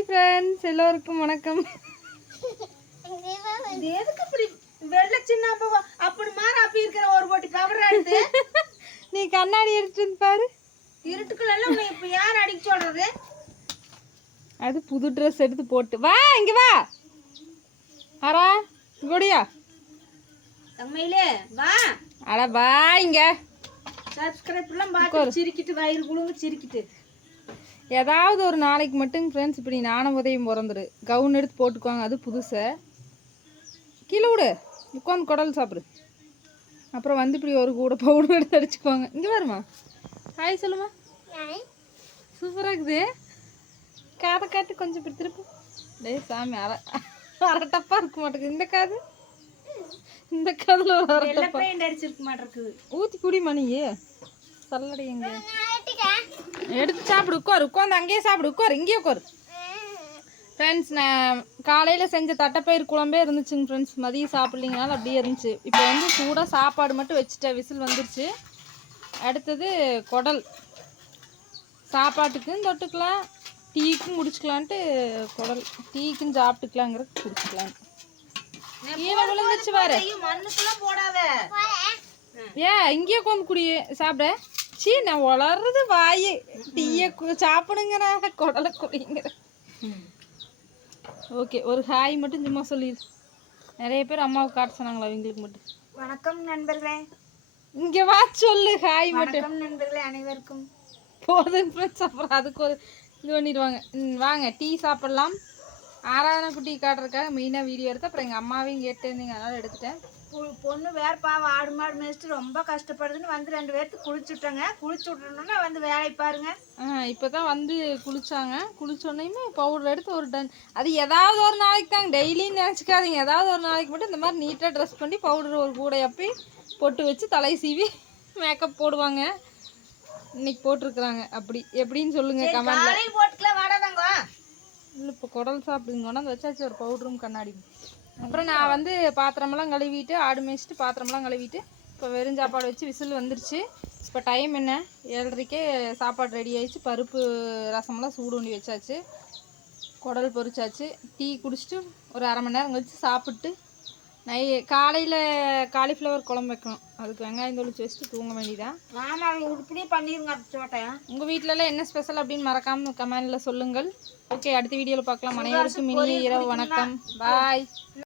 Hi friends, எல்லோருக்கும் வணக்கம். எதுக்கு இப்படி வெள்ள சின்ன அப்படி மாற அப்படி இருக்கிற ஒரு போட்டி கவர் எடுத்து நீ கண்ணாடி எடுத்துட்டு பாரு. இருட்டுக்குள்ள இப்ப யார் அடிக்க சொல்றது? அது புது ட்ரெஸ் எடுத்து போட்டு வா. இங்க வா அரா கோடியா தம்மையிலே வா. அட வா இங்க. சப்ஸ்கிரைப் எல்லாம் பார்த்து சிரிக்கிட்டு வயிறு குழுங்க சிரிக்கிட்டு. ஏதாவது ஒரு நாளைக்கு மட்டும் ஃப்ரெண்ட்ஸ் இப்படி நானும் உதயம் பிறந்துரு கவுன் எடுத்து போட்டுக்குவாங்க. அது புதுசை கீழே விடு, உட்காந்து குடல் சாப்பிடு. அப்புறம் வந்து இப்படி ஒரு கூட பவுடர் எடுத்து அடிச்சுக்குவாங்க. இங்கே வருமா, ஹாய் சொல்லுமா. சூப்பராக இருக்குது. காதை காட்டு கொஞ்சம் இப்படி திருப்பு. டே சாமி, அரட்டப்பா இருக்க மாட்டேங்குது இந்த காது. இந்த காதில் ஒரு அரட்டப்பா அடிச்சிருக்க மாட்டேங்குது. ஊற்றி குடி மணியே சல்லடை எங்க எடுத்து சாப்பிடு. உட்காந்து அங்கேயே சாப்பிடு. இங்கேயே உட்காரு. ஃப்ரெண்ட்ஸ், நான் காலையில் செஞ்ச தட்டைப்பயிர் குழம்பே இருந்துச்சுங்க ஃப்ரெண்ட்ஸ். மதியம் சாப்பிட்லிங்கனால அப்படியே இருந்துச்சு. இப்போ வந்து சூடாக சாப்பாடு மட்டும் வச்சுட்டேன், விசில் வந்துருச்சு. அடுத்தது குடல் சாப்பாட்டுக்கும் தொட்டுக்கலாம், டீக்கும் குடிச்சிக்கலான்ட்டு குடல் டீக்கும் சாப்பிட்டுக்கலாங்கிறது குடிச்சிக்கலாம். கீழே விழுந்துச்சு வேறு. மண்ணுக்குலாம் போடாத. இங்கேயே உட்காந்து குடி சாப்பிட. சீ, நான் வளர்றது வாயி. டீயை சாப்பிடுங்கிற குடலை குடிங்கிற. ஓகே, ஒரு ஹாய் மட்டும் சும்மா சொல்லிடு. நிறைய பேர் அம்மாவுக்கு காட்ட சொன்னாங்களா, அவங்களுக்கு மட்டும் வணக்கம் நண்பர்களே. இங்கே வா சொல்லு ஹாய் மட்டும். வணக்கம் நண்பர்களே அனைவருக்கும். போதும் ஃப்ரெண்ட்ஸ், அப்புறம் அதுக்கு ஒரு இது பண்ணிடுவாங்க. வாங்க டீ சாப்பிட்லாம். ஆராதனை குட்டி காட்டுறதுக்காக மெயினாக வீடியோ எடுத்து அப்புறம் எங்கள் அம்மாவையும் கேட்டுருந்தீங்க, அதனால் எடுத்துட்டேன். பொண்ணு வேறு பாவம் ஆடு மாடு மேய்ச்சிட்டு ரொம்ப கஷ்டப்படுதுன்னு வந்து 2 பேர்த்துக்கு குளிச்சு விட்டேங்க. குளிச்சு விட்டுறோன்னா வந்து வேலை பாருங்க. இப்போ தான் வந்து குளிச்சாங்க. குளிச்சோன்னையுமே பவுடர் எடுத்து ஒரு டன். அது ஏதாவது ஒரு நாளைக்கு தாங்க, டெய்லின்னு நினச்சிக்காதீங்க. ஏதாவது ஒரு நாளைக்கு மட்டும் இந்த மாதிரி நீட்டாக ட்ரெஸ் பண்ணி பவுடர் ஒரு கூடை அப்பி பொட்டு வச்சு தலை சீவி மேக்கப் போடுவாங்க. இன்னைக்கு போட்டிருக்குறாங்க. அப்படி எப்படின்னு சொல்லுங்கள் கமெண்ட்ல. போட்டுக்கலாம் வாடாதாங்க. இல்லை, இப்போ குடல் சாப்பிடுங்க கொண்டாந்து வச்சாச்சு ஒரு பவுடரும் கண்ணாடி. அப்புறம் நான் வந்து பாத்திரமெல்லாம் கழுவிட்டு, ஆடு மேய்ச்சிட்டு பாத்திரமெல்லாம் கழுவிட்டு இப்போ வெறும் சாப்பாடு வச்சு விசில் வந்துருச்சு. இப்போ டைம் என்ன, 7:30க்கே சாப்பாடு ரெடி ஆகிடுச்சு. பருப்பு ரசமெல்லாம் சூடு பண்ணி வச்சாச்சு. குடல் பொரிச்சாச்சு. டீ குடிச்சிட்டு ஒரு 1/2 மணி நேரம் கழிச்சு சாப்பிட்டு காலையில் காலிஃப்ளவர் குழம்பு வைக்கணும். அதுக்கு வெங்காயம் தொளிச்சு வச்சுட்டு தூங்க வேண்டியதான். ஆமாம், இப்படியே பண்ணிடுங்க சோட்டையா. உங்கள் வீட்டிலலாம் என்ன ஸ்பெஷல் அப்படின்னு மறக்காமல் கமெண்டில் சொல்லுங்கள். ஓகே, அடுத்த வீடியோவில் பார்க்கலாம். அனைவருக்கும் இனிய இரவு வணக்கம். பாய்.